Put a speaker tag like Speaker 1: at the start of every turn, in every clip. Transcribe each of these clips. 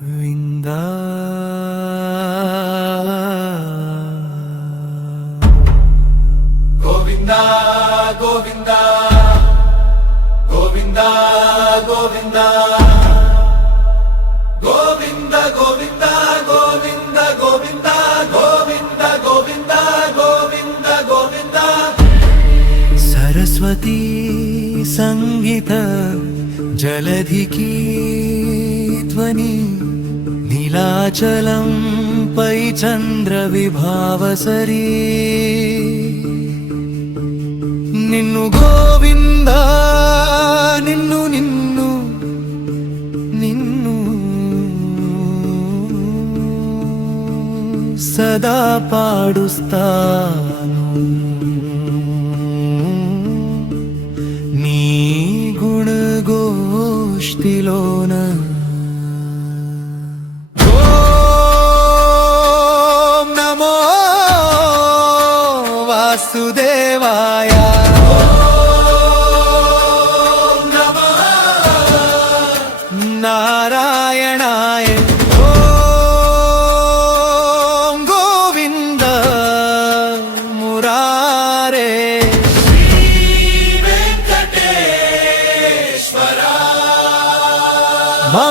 Speaker 1: winda
Speaker 2: Govinda. Govinda Govinda Govinda Govinda Govinda Govinda Govinda Govinda.
Speaker 1: Saraswati సంగీత జలధికి ధ్వని నీలాచలం పై చంద్ర విభావసరీ నిన్ను గోవిందా సదా పాడుస్తాను. నీ గుణగోష్ఠిలోన माधवा।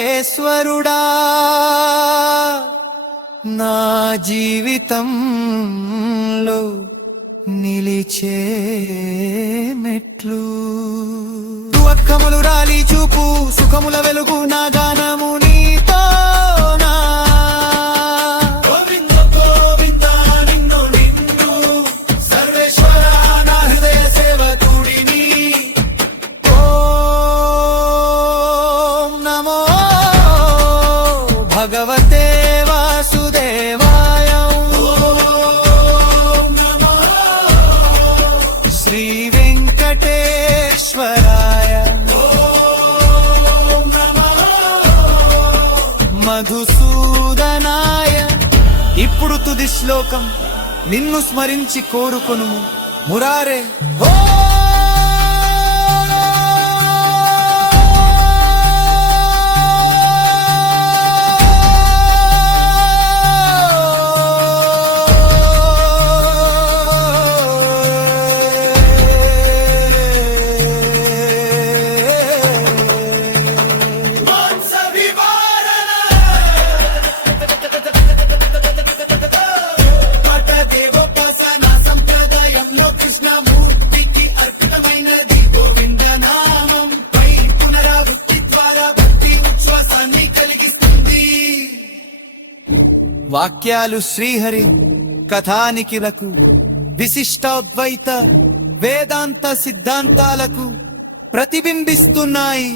Speaker 1: ఈశ్వరుడా నా జీవితంలో నిలిచే మెట్లు. అక్కములు రాలి చూపు సుఖముల వెలుగు నా గాన భగవతే వాసుదేవాయ. శ్రీ మధుసూదనాయ. ఇప్పుడు తుది శ్లోకం. నిన్ను స్మరించి కోరుకొను మురారే ఓ వాక్యాలు శ్రీహరి కథానికిలకు విశిష్టాద్వైత వేదాంత సిద్ధాంతాలకు ప్రతిబింబిస్తున్నాయి.